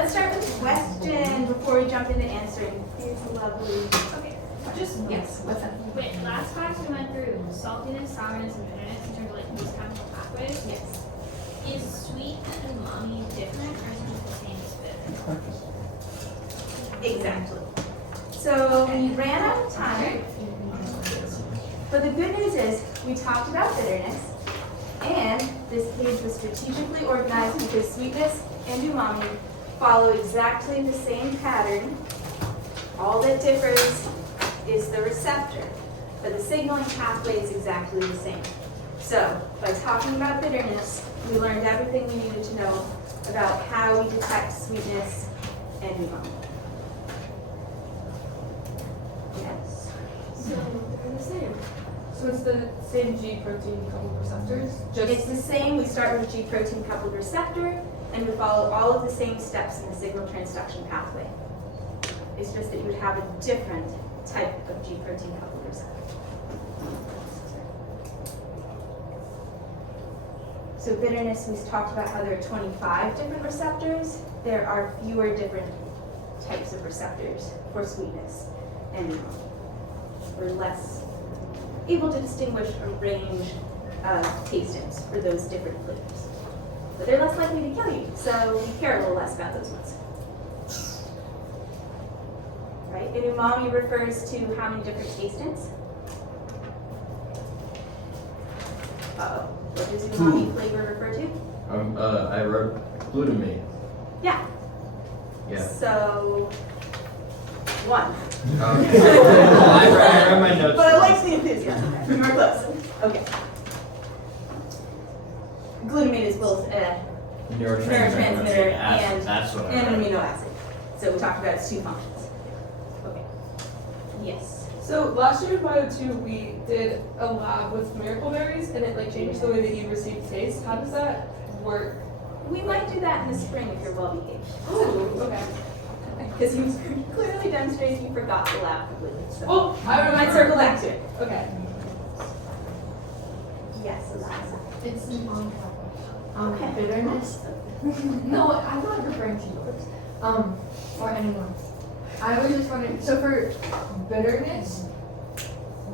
let's start with the question before we jump into answering. Here's a lovely. Okay. Yes. What's up? Wait, last class we went through saltiness, sourness, and bitterness in terms of like these chemical pathways. Yes. Is sweet and umami different, or is it the same as bitter? Exactly. So we ran out of time, but the good news is we talked about bitterness, and this page was strategically organized because sweetness and umami follow exactly the same pattern. All that differs is the receptor, but the signaling pathway is exactly the same. So by talking about bitterness, we learned everything we needed to know about how we detect sweetness and umami. Yes? So they're the same. So it's the same G protein coupled receptors? It's the same. We start with a G protein coupled receptor, and we follow all of the same steps in the signal transduction pathway. It's just that you would have a different type of G protein coupled receptor. So bitterness, we talked about how there are 25 different receptors. There are fewer different types of receptors for sweetness, and we're less able to distinguish a range of tastings for those different flavors. But they're less likely to kill you, so we care a little less about those ones. Right? And umami refers to how many different tastings? Uh-oh. What does umami flavor refer to? I wrote glutamate. Yeah. Yeah. So, one. I read my notes. But I like the enthusiasm. We were close. Okay. Glutamate is both a neurotransmitter and that's what I an read. amino acid. So we talked about its two functions. Okay. Yes. So last year in Bio 2, we did a lab with miracle berries, and it like changed the way that you receive taste. How does that work? We might do that in the spring if you're well behaved. Oh, okay. Because you clearly demonstrated you forgot the lab completely. So Oh, I we remember. might circle back to it. Okay. Yes, Eliza. It's Okay. bitterness. No, I'm not referring to yours. Or anyone. I was just wondering, so for bitterness,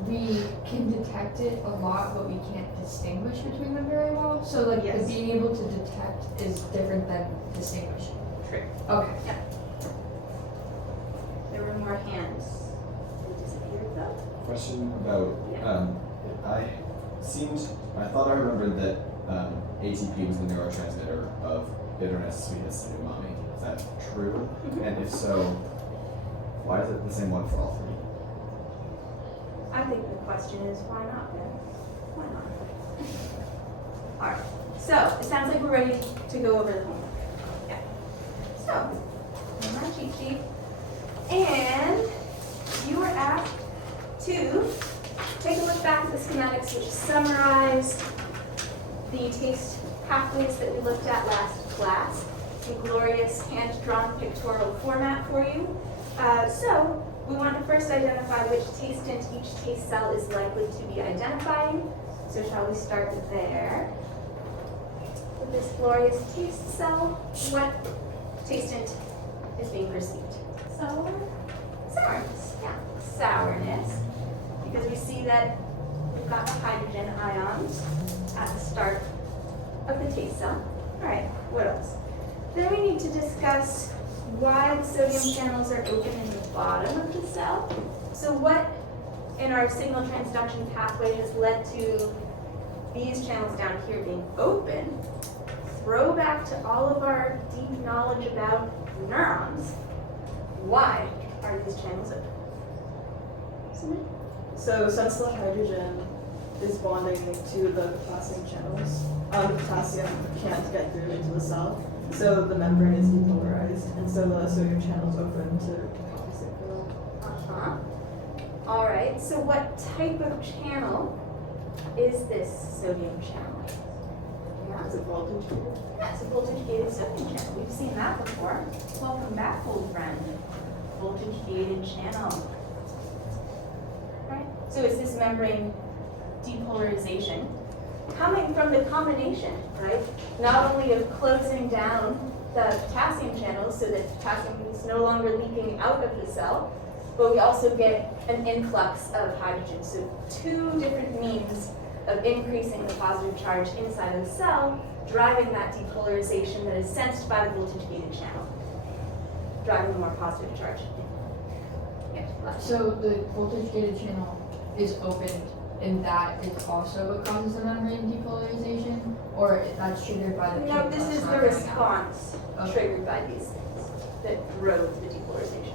we can detect it a lot, but we can't distinguish between them very well. So like Yes. the being able to detect is different than distinguishing. True. Okay. There were more hands. They disappeared though. Question about, Yeah. I thought I remembered that ATP was the neurotransmitter of bitterness, sweetness, and umami. Is that true? And if so, why is it the same one for all three? I think the question is why not, Ben? Why not? All right. So it sounds like we're ready to go over the homework. Yeah. So, here's my cheat sheet. And you were asked to take a look back at the schematics which summarize the taste pathways that we looked at last class. A glorious hand-drawn pictorial format for you. So we want to first identify which tastant each taste cell is likely to be identifying. So shall we start there? With this glorious taste cell, what tastant is being perceived? Sour? Sourness, yeah, sourness. Because we see that we've got the hydrogen ions at the start of the taste cell. All right, what else? Then we need to discuss why the sodium channels are open in the bottom of the cell. So what in our signal transduction pathway has led to these channels down here being open? Throw back to all of our deep knowledge about neurons. Why are these channels open? Somebody? So since the hydrogen is bonding to the potassium channels, the potassium can't get through into the cell, so the membrane is depolarized, and so the sodium channel is open to compensate for that. Uh-huh. All right, so what type of channel is this sodium channel? Yeah, Is it voltage gated? yeah, it's a voltage-gated sodium channel. We've seen that before. Welcome back, old friend. Voltage-gated channel. Right? So is this membrane depolarization coming from the combination, right? Not only of closing down the potassium channels so that potassium is no longer leaking out of the cell, but we also get an influx of hydrogen. So two different means of increasing the positive charge inside of the cell, driving that depolarization that is sensed by the voltage-gated channel, driving the more positive charge. Yeah. So the voltage gated channel is opened and that is also what causes the membrane depolarization? Or that's triggered by the No, pink this plus is the not going out? response Okay. triggered by these things that drove the depolarization.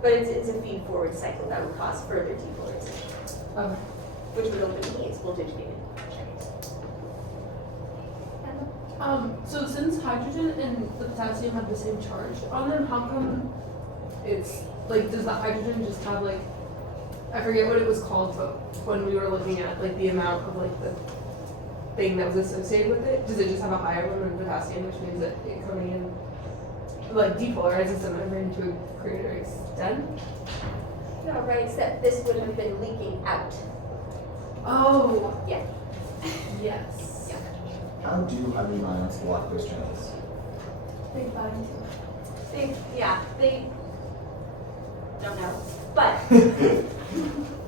But it's a feed-forward cycle that would cause further depolarization, Okay. which would open these voltage-gated channels. So since hydrogen and the potassium have the same charge on them, how come it's like, does the hydrogen just have like, I forget what it was called, but when we were looking at like the amount of like the thing that was associated with it, does it just have a higher one than potassium, which means that it coming in like depolarizes the membrane to a greater extent? No, right, except this would have been leaking out. Oh, Yeah. yes. How do hydrogen ions block those channels? They don't know. But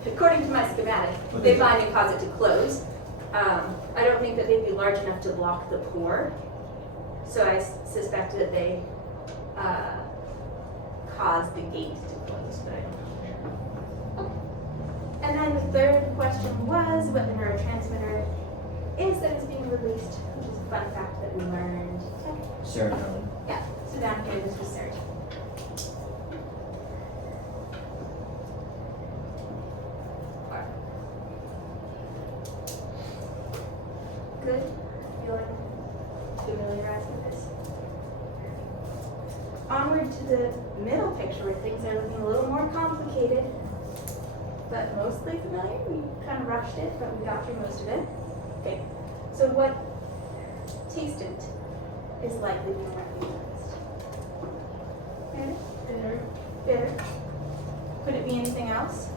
according to my schematic, they bind and cause it to close. I don't think that they'd be large enough to block the pore. So I suspect that they cause the gate to close, but I don't know. And then the third question was what the neurotransmitter is that is being released, which is a fun fact that we learned. Serotonin. Yeah, so down here this was serotonin. Good? Feeling familiarized with this? Onward to the middle picture where things are looking a little more complicated, but mostly familiar. We kind of rushed it, but we got through most of it. Okay, so what tastant is likely being recognized? Bitter. Bitter. Could it be anything else?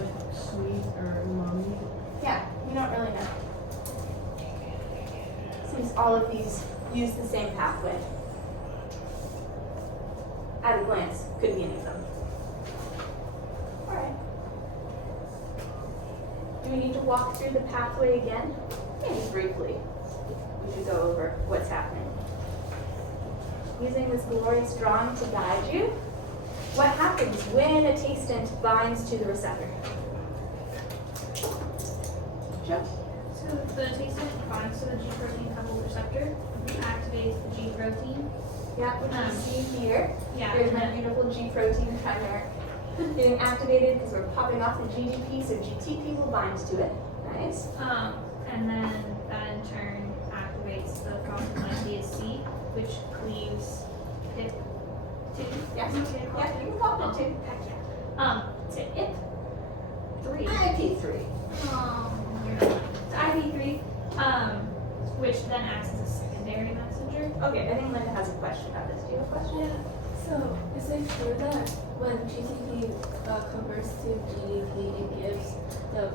Like sweet or umami. Yeah, we don't really know. Since all of these use the same pathway. At a glance, could be any of them. Alright. Do we need to walk through the pathway again? Maybe briefly. We should go over what's happening. Using this glorious drawing to guide you, what happens when a tastant binds to the receptor? Joe? So the tastant binds to the G protein coupled receptor, activates the G protein. Yeah, we can see here. Yeah, There's and my then beautiful G protein chimeric getting activated because we're popping off the GDP, so GTP will bind to it. Nice. and then that in turn activates the phospholipase C, which cleaves IP2. Yes. Is it okay to call Yeah, it? you can call it Oh, too. heck yeah. To IP3. IP3. To IP3, which then acts as a secondary messenger. Okay, I think Linda has a question about this. Do you have a question? So, is it true that when GTP converts to GDP, it gives the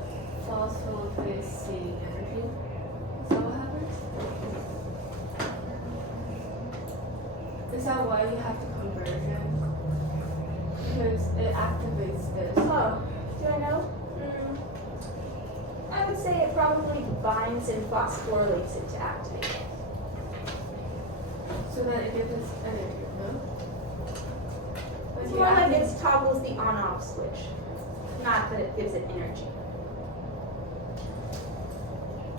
phospholipase C energy? Is that what happens? Is that why you have the conversion? Because it activates this. Oh, do I know? I would say it probably binds and phosphorylates it to activate it. So that it gives us energy, no? It's more like it toggles the on-off switch, not that it gives it energy.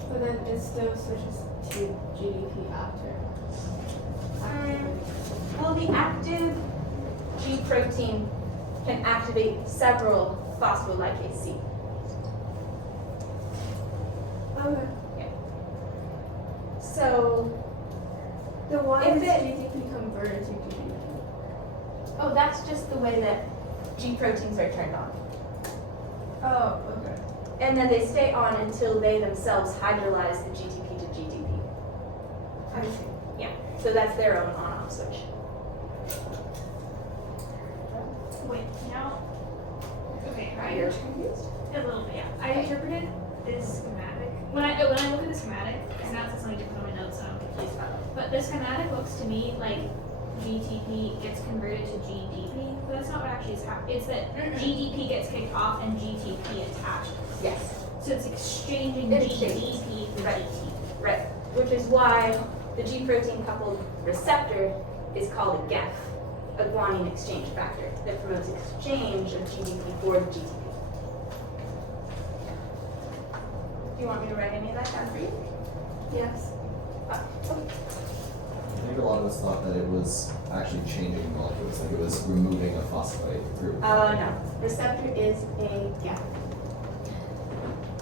But then it still switches to GDP after. Well, the active G protein can activate several phospholipase C. Okay. So, Then why If is it- GDP converted to GDP? oh, that's just the way that G proteins are turned on. Oh, okay. And then they stay on until they themselves hydrolyze the GTP to GDP. I see. Yeah, so that's their own on-off switch. Wait, now. Okay, You're confused? a little bit, yeah. I interpreted this schematic, when I look at the schematic, and that's something different on my notes, so I'm confused about it. But the schematic looks to me like GTP gets converted to GDP, but that's not what actually is happening. It's that GDP gets kicked off and GTP attached. Yes. So it's exchanging It exchanges. GDP for Right. GTP. Right. Which is why the G protein coupled receptor is called a GEF, a guanine exchange factor, that promotes exchange of GDP for the GTP. Do you want me to write any of that down for you? Yes. Okay. I think a lot of us thought that it was actually changing molecules, like it was removing a phosphate group. No. Receptor is a GAP,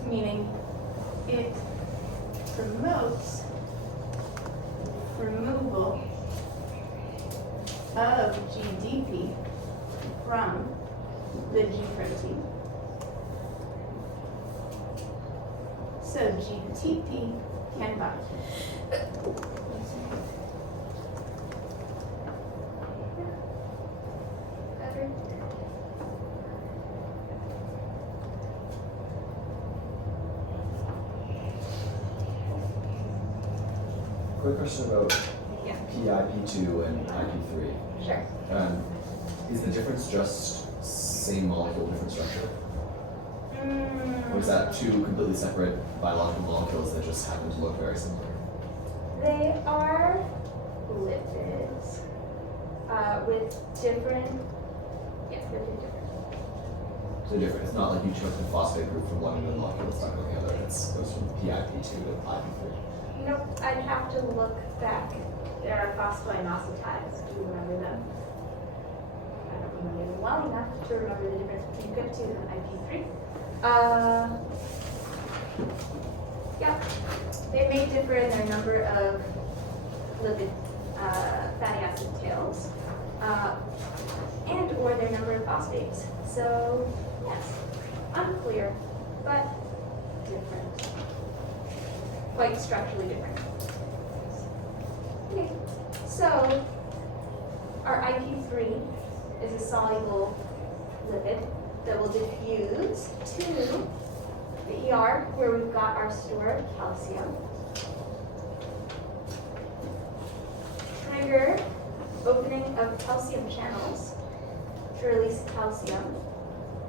meaning it promotes removal of GDP from the G protein. So GTP can bind. Better. Quick question about Yeah. PI, P2, and IP3. Sure. Is the difference just same molecule, different structure? Or is that two completely separate biological molecules that just happen to look very similar? They are lipids with different, yeah, they're different. So different. It's not like you took the phosphate group from one end of the molecule and stuck it on the other. It goes from PIP2 to IP3. Nope, I'd have to look back. There are phosphoinositides. Do you remember them? I don't remember them well enough to remember the difference between GIP2 and IP3. Yeah, they may differ in their number of lipid fatty acid tails and or their number of phosphates. So, yes, unclear, but different. Quite structurally different. Okay, so our IP3 is a soluble lipid that will diffuse to the ER where we've got our stored calcium. Trigger opening of calcium channels to release calcium.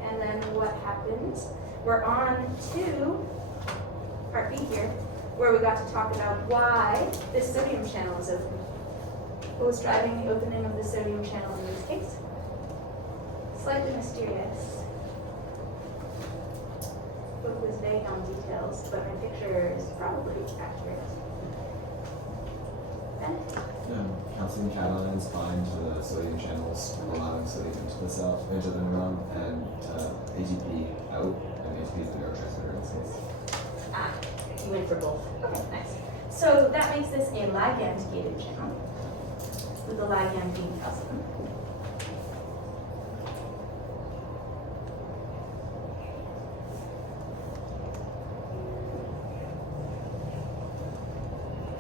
And then what happens? We're on to part B here, where we got to talk about why this sodium channel is open. What was driving the opening of the sodium channel in this case? Slightly mysterious. Book was vague on details, but my picture is probably accurate. Ben? Calcium cations bind to the sodium channels, allowing sodium into the cell, into the neuron, and ATP out, and ATP is the neurotransmitter in this case. Ah, you went for both. Okay, nice. So that makes this a ligand-gated channel, with the ligand being calcium.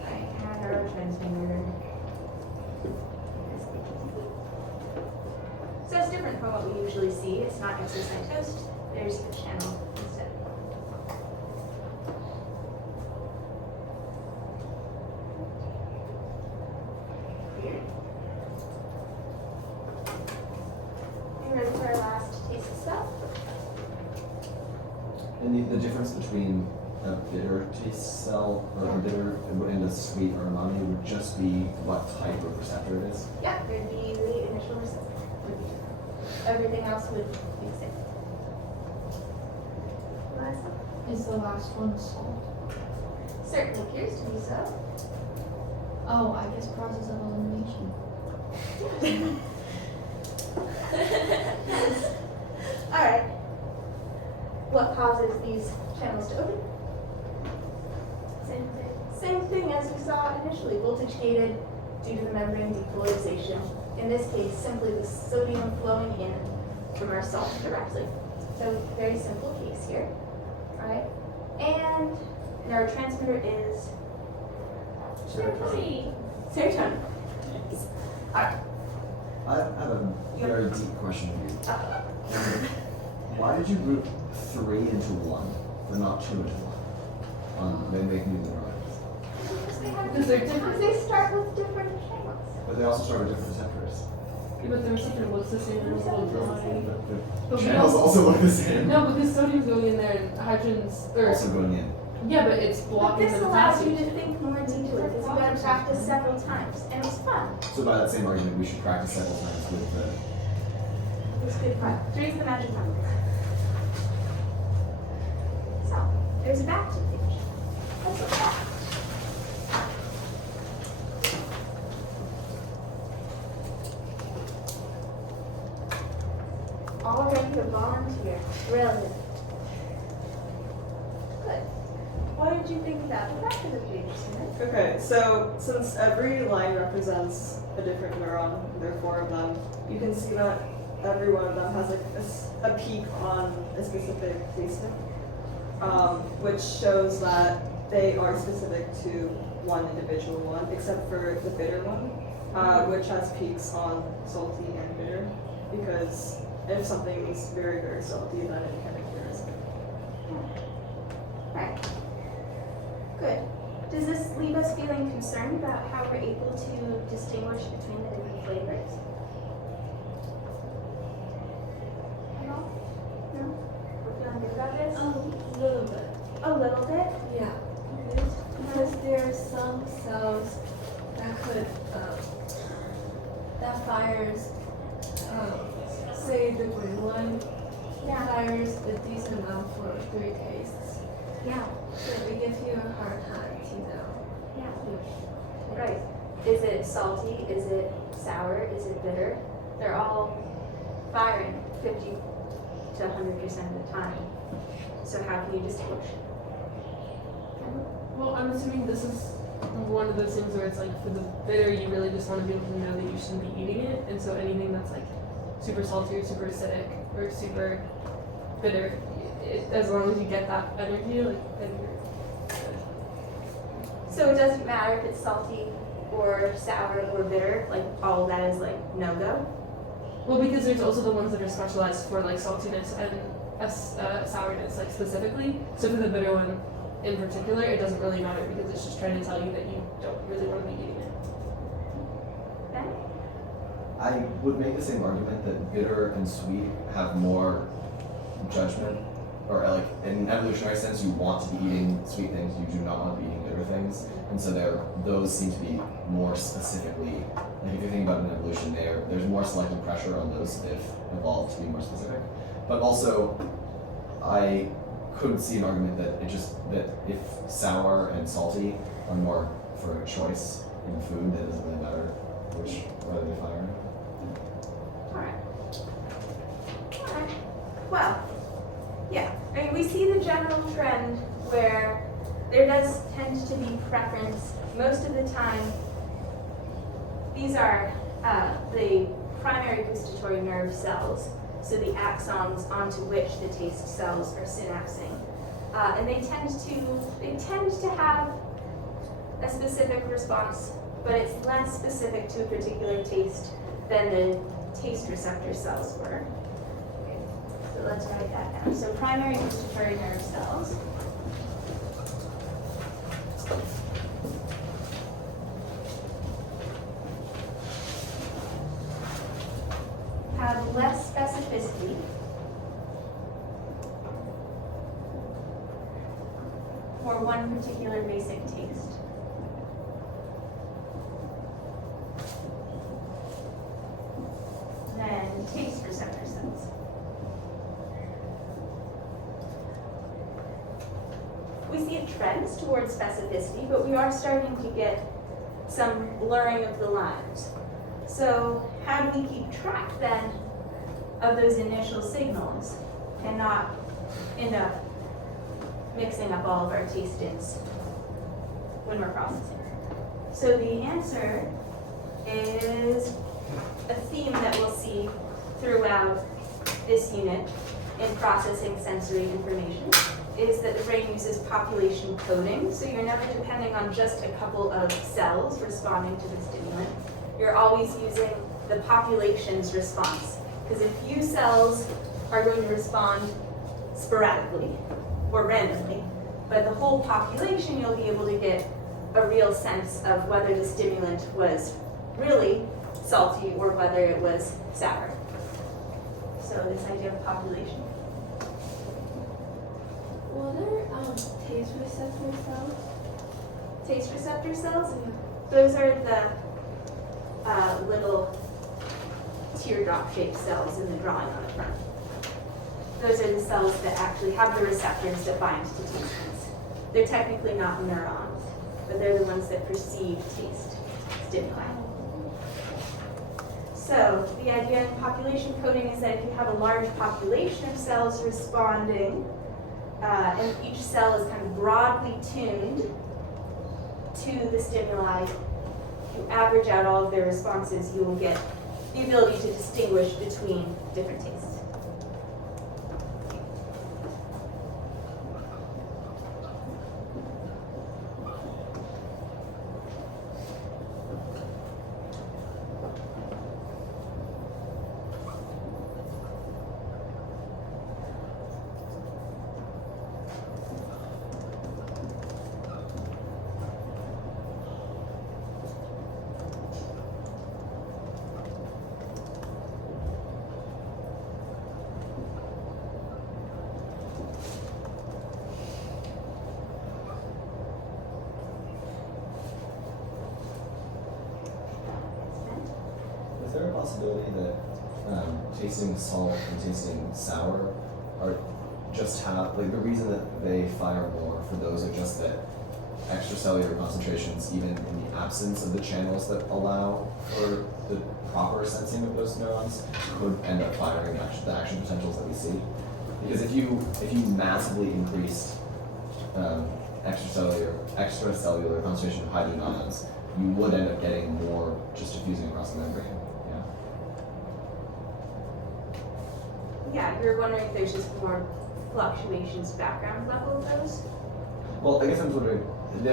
Right, and neurotransmitter. So it's different from what we usually see. It's not exocytosed. There's the channel instead. Weird. You ready for our last taste of stuff? And the difference between a bitter taste cell or a bitter and a sweet or umami would just be what type of receptor it is. Yeah, there'd be the initial receptor. Everything else would be the same. Liza? Is the last one salt? Certainly appears to be so. Oh, I guess process of elimination. Yes. All right. What causes these channels to open? Same thing. Same thing as we saw initially, voltage gated due to the membrane depolarization. In this case, simply the sodium flowing in from our salt directly. So very simple case here. All right. And neurotransmitter is Serotonin. serotonin. All right. I have a very deep question for you. Uh, Why did you group 3 into 1? but not too much more. Then they can do the neurons. Because they're different. They start with different channels. But they also start with different receptors. Yeah, but the receptor looks the same. There's a little drawing. The But we channels also- also look the same. No, because sodium's going in there and hydrogen's or Also going in. yeah, but it's But blocking this the allows you potassium. to think more deeply because you gotta practice several times, and it's fun. So by that same argument, we should practice several times with the. It's good fun. Three's the magic number. So, there's a back to the page. Let's look back. Already a volunteer. Brilliant. Good. What did you think about the back of the page, Smith? Okay, so since every line represents a different neuron, there are 4 of them, you can see that every one of them has like a peak on a specific tasting, which shows that they are specific to one individual one, except for the bitter one, which has peaks on salty and bitter, because if something is very, very salty, then it kind of cures it. Right. Good. Does this leave us feeling concerned about how we're able to distinguish between the different flavors? At all? No? We're feeling good about this? A little bit. A little bit? Yeah. Because there are some cells that could, that fires, say the green one, fires a decent amount for 3 tastes. Yeah. So it gives you a hard time to know. Yeah. Right. Is it salty? Is it sour? Is it bitter? They're all firing 50 to 100% of the time. So how can you distinguish? Well, I'm assuming this is one of those things where it's like for the bitter, you really just want to be able to know that you shouldn't be eating it, and so anything that's like super salty or super acidic or super bitter, as long as you get that energy, like then you're good. So it doesn't matter if it's salty or sour or bitter, like all of that is like no-go? Well, because there's also the ones that are specialized for like saltiness and sourness, like specifically. So for the bitter one in particular, it doesn't really matter because it's just trying to tell you that you don't really want to be eating it. Okay. I would make the same argument that bitter and sweet have more judgment, or like in an evolutionary sense, you want to be eating sweet things, you do not want to be eating bitter things, and so those seem to be more specifically, like if you think about an evolution there's more selective pressure on those that have evolved to be more specific. But also, I could see an argument that that if sour and salty are more for a choice in food, that doesn't really matter whether they fire. Alright. Alright. Well, yeah. I mean, we see the general trend where there does tend to be preference. Most of the time, these are the primary gustatory nerve cells, so the axons onto which the taste cells are synapsing. And they tend to have a specific response, but it's less specific to a particular taste than the taste receptor cells were. Okay, so let's write that down. So primary gustatory nerve cells have less specificity for one particular basic taste. Than taste receptor cells. We see a trend towards specificity, but we are starting to get some blurring of the lines. So how do we keep track then of those initial signals and not end up mixing up all of our taste buds when we're processing? So the answer is a theme that we'll see throughout this unit in processing sensory information is that the brain uses population coding. So you're never depending on just a couple of cells responding to the stimulant. You're always using the population's response. Because a few cells are going to respond sporadically, or randomly, but the whole population you'll be able to get a real sense of whether the stimulant was really salty or whether it was sour. So this idea of population. Were there taste receptor cells? Taste receptor cells, those are the little teardrop shaped cells in the drawing on the front. Those are the cells that actually have the receptors that bind to taste buds. They're technically not neurons, but they're the ones that perceive taste stimuli. So the idea in population coding is that if you have a large population of cells responding, and each cell is kind of broadly tuned to the stimuli, you average out all of their responses, you will get the ability to distinguish between different tastes. Is there a possibility that tasting salt and tasting sour are just have, like the reason that they fire more for those are just that extracellular concentrations, even in the absence of the channels that allow for the proper sensing of those neurons, could end up firing the action potentials that we see? Because if you massively increased extracellular concentration of hydrogen ions, you would end up getting more just diffusing across the membrane. Yeah, you're wondering if there's just more fluctuations background level of those? Well, I guess I'm wondering,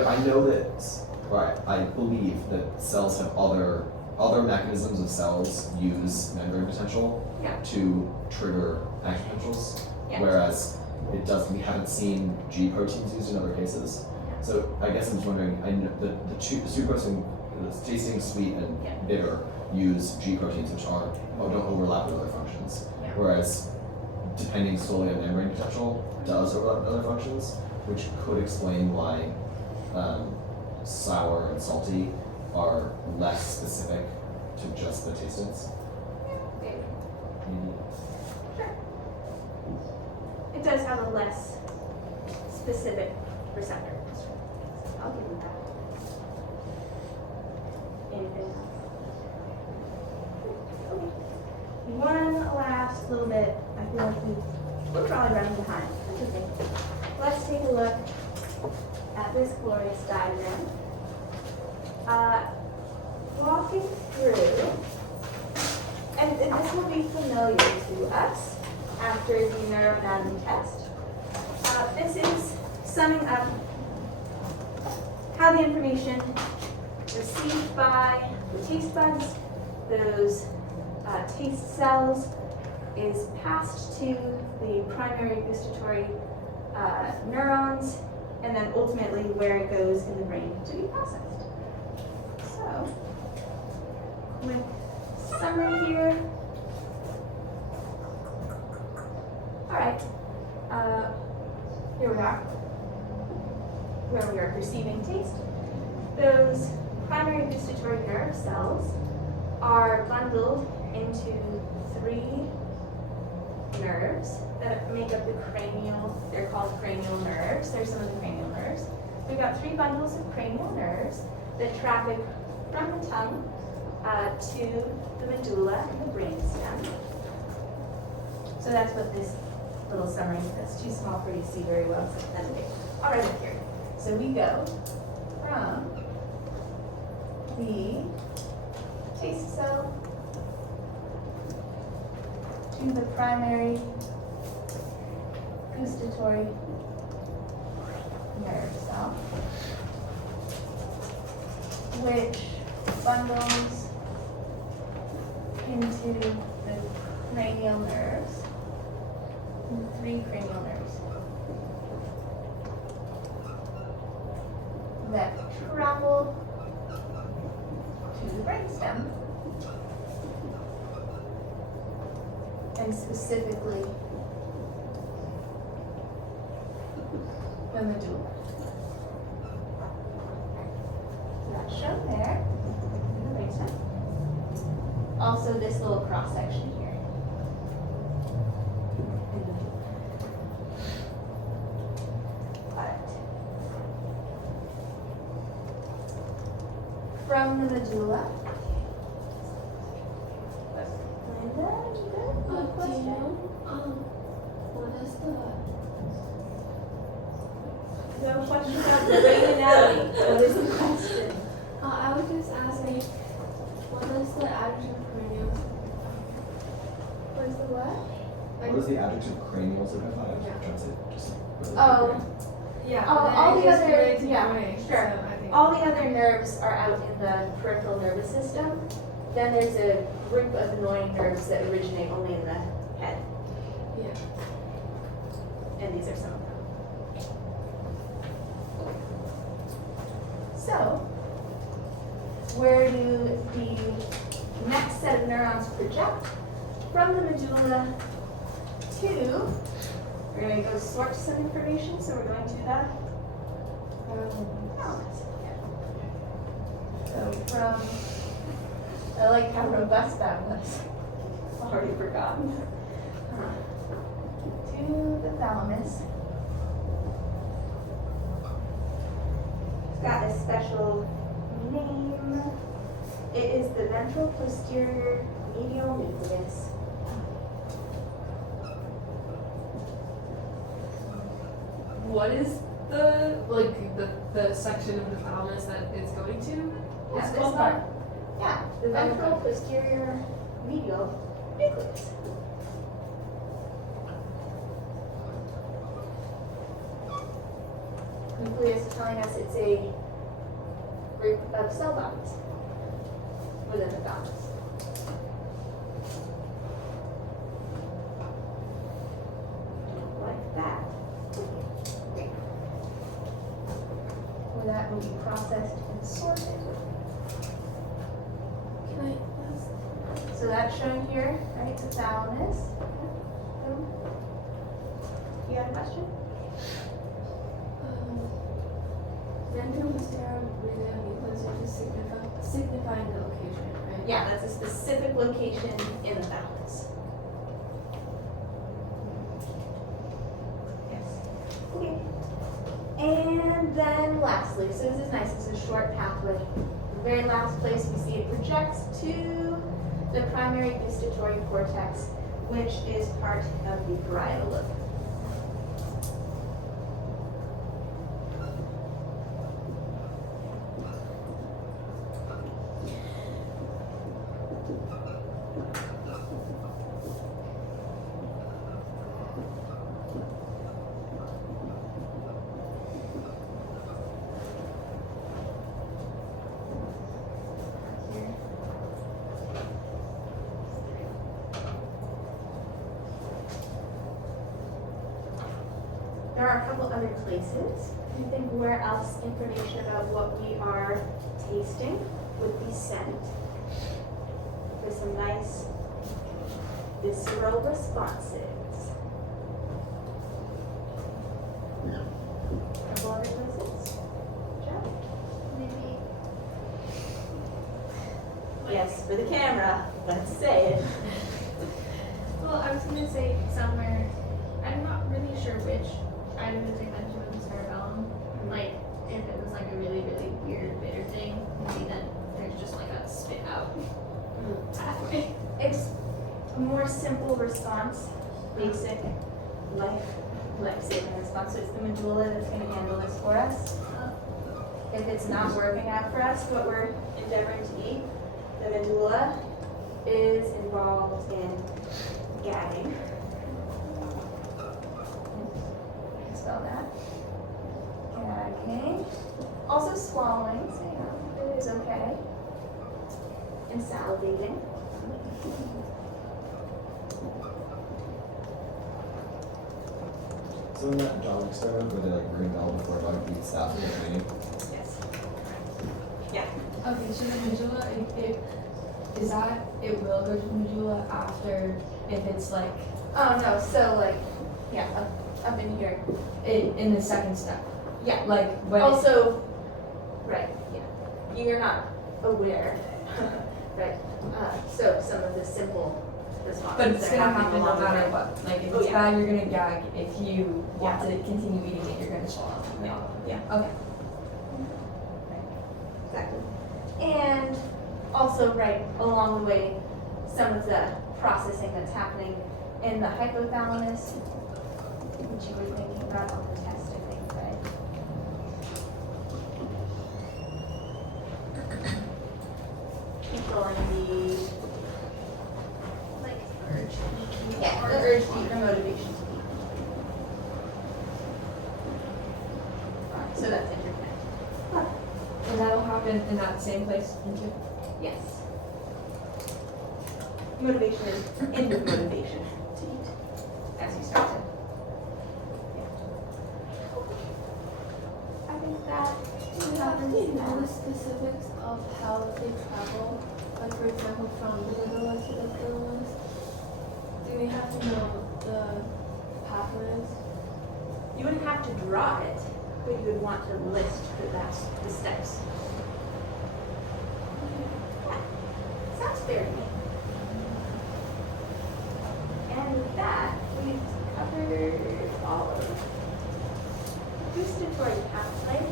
I know that, or I believe that cells have other mechanisms of cells use membrane potential Yeah. to trigger action potentials, Yeah. whereas we haven't seen G proteins used in other cases. So I guess I'm just wondering, I know the sucrose and tasting sweet and Yeah. bitter use G proteins, which don't overlap with other functions. Yeah. Whereas depending solely on membrane potential does overlap with other functions, which could explain why sour and salty are less specific to just the tastings. Maybe. Maybe. Sure. It does have a less specific receptor. I'll give you that. Anything else? Okay. One last little bit. I feel like we're probably running behind. That's okay. Let's take a look at this glorious diagram. Walking through, and this will be familiar to us after the neuroanatomy test. This is summing up how the information received by the taste buds, those taste cells, is passed to the primary gustatory neurons, and then ultimately where it goes in the brain to be processed. So, quick summary here. All right, here we are, where we are perceiving taste. Those primary gustatory nerve cells are bundled into 3 nerves that make up the cranial, they're called cranial nerves. They're some of the cranial nerves. We've got 3 bundles of cranial nerves that traffic from the tongue to the medulla and the brainstem. So that's what this little summary is. That's too small for you to see very well, so that's okay. I'll write it here. So we go from the taste cell to the primary gustatory nerve cell, which bundles into the cranial nerves, the 3 cranial nerves. that travel to the brainstem. And specifically the medulla. So that's shown there in the brainstem. Also this little cross section here. From the medulla. Linda, you good? Do you Question? know, what is the, You have a question about the brain anatomy. What is the question? I was just asking, what is the adjective cranial? What is the what? What does the adjective cranial signify? I'm Yeah. trying to say just really Oh. quickly. Yeah. Oh, but then all it the just other- relates to yeah, brain, sure. so I think. All the other nerves are out in the peripheral nervous system. Then there's a group of annoying nerves that originate only in the head. Yeah. And these are some of them. So, where do the next set of neurons project? From the medulla to, we're going to go sort some information, so we're going to the thalamus. So from, I like how robust that was. Already forgotten. To the thalamus. It's got a special name. It is the ventral posterior medial nucleus. What is the section of the thalamus that it's going to? Yeah, It's this called part. Yeah, the ventral posterior medial nucleus. Nucleus is telling us it's a group of cell bodies within the thalamus. Like that. Where that will be processed and sorted. Can I ask? So that's shown here, right, the thalamus. You have a question? Ventral posterior medial nucleus are just signifying the location, right? Yeah, that's a specific location in the thalamus. Yes. Okay. And then lastly, so this is nice, it's a short pathway. The very last place we see it projects to the primary gustatory cortex, which is part of the parietal lobe. There are a couple other places. I think where else information about what we are tasting would be sent. There's some nice visceral responses. A couple other places? Jeff? Maybe? Yes, for the camera. Let's say it. Well, I was gonna say somewhere, I'm not really sure which either the dimension of the cerebellum, like if it was like a really, really weird bitter thing, maybe then there's just like a spit out pathway. It's a more simple response, basic life-saving response. So it's the medulla that's going to handle this for us. If it's not working out for us, what we're endeavoring to eat, the medulla is involved in gagging. Spell that. Gagging. Also swallowing, so you know, it is okay. And salivating. So in that dog experiment where they like bring out before a dog eats that for training, Yes. Okay, so the medulla, is that, it will go to the medulla after, if it's like, Oh, no, so like, yeah, up in here. in the second step? Yeah. Like when? Also, right, yeah. You're not aware, right? So some of the simple responses. But it's are gonna happening happen no along the matter way. what. Like if Oh, it's yeah. bad, you're gonna gag. If you want to continue eating it, you're gonna swallow. Yeah. Okay. Exactly. And also, right, along the way, some of the processing that's happening in the hypothalamus, which you were thinking about on the test, I think, right? Controlling the, Like urge to eat. yeah, the urge to eat, the motivation to eat. So that's interconnected. And that'll happen in that same place too. Yes. Motivation is in the motivation to eat as you start to. Yeah. I think that Do you know the specifics of how they travel? Like for example, from the medulla to the thalamus? Do we have to know the pathways? you wouldn't have to draw it, but you would want to list the steps. Yeah. Sounds fair to me. And with that, we've covered all of the gustatory pathway,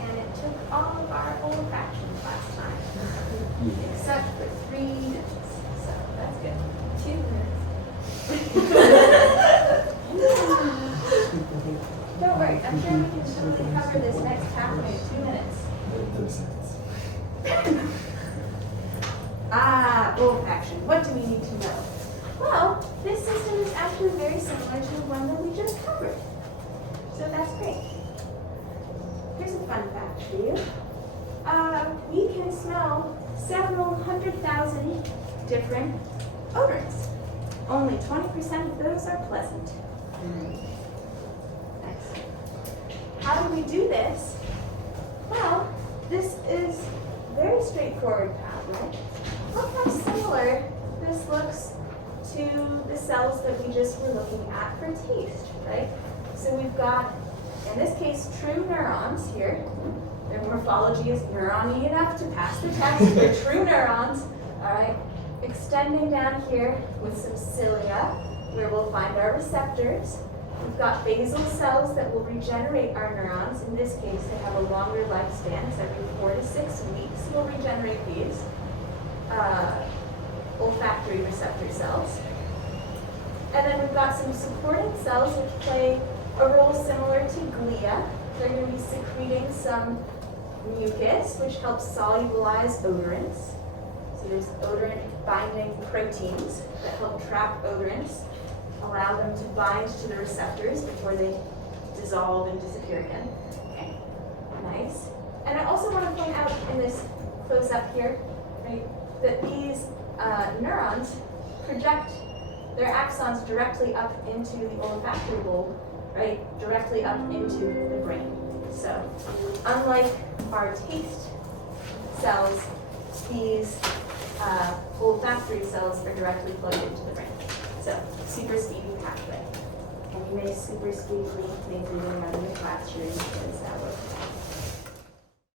and it took all of our olfactions last time, except for 3 minutes. So that's good. 2 minutes. Don't worry, I'm sure we can totally cover this next pathway in 2 minutes. 30 seconds. Olfaction. What do we need to know? Well, this system is actually very similar to the one that we just covered. So that's great. Here's a fun fact for you. We can smell several 100,000 different odors. Only 20% of those are pleasant. Nice. How do we do this? Well, this is very straightforward pathway. Look how similar this looks to the cells that we just were looking at for taste, right? So we've got, in this case, true neurons here. Their morphology is neuron-y enough to pass the test. They're true neurons, all right? Extending down here with some cilia, where we'll find our receptors. We've got basal cells that will regenerate our neurons. In this case, they have a longer lifespan. It's every 4 to 6 weeks you'll regenerate these. Olfactory receptor cells. And then we've got some supporting cells which play a role similar to glia. They're going to be secreting some mucus, which helps solubilize odorants. So there's odorant binding proteins that help trap odorants, allow them to bind to the receptors before they dissolve and disappear again. Okay, nice. And I also want to point out in this close-up here, right, that these neurons project their axons directly up into the olfactory bulb, right, directly up into the brain. So, unlike our taste cells, these olfactory cells are directly plugged into the brain. So, super speedy pathway. And you may super speedily make reading out of the classroom because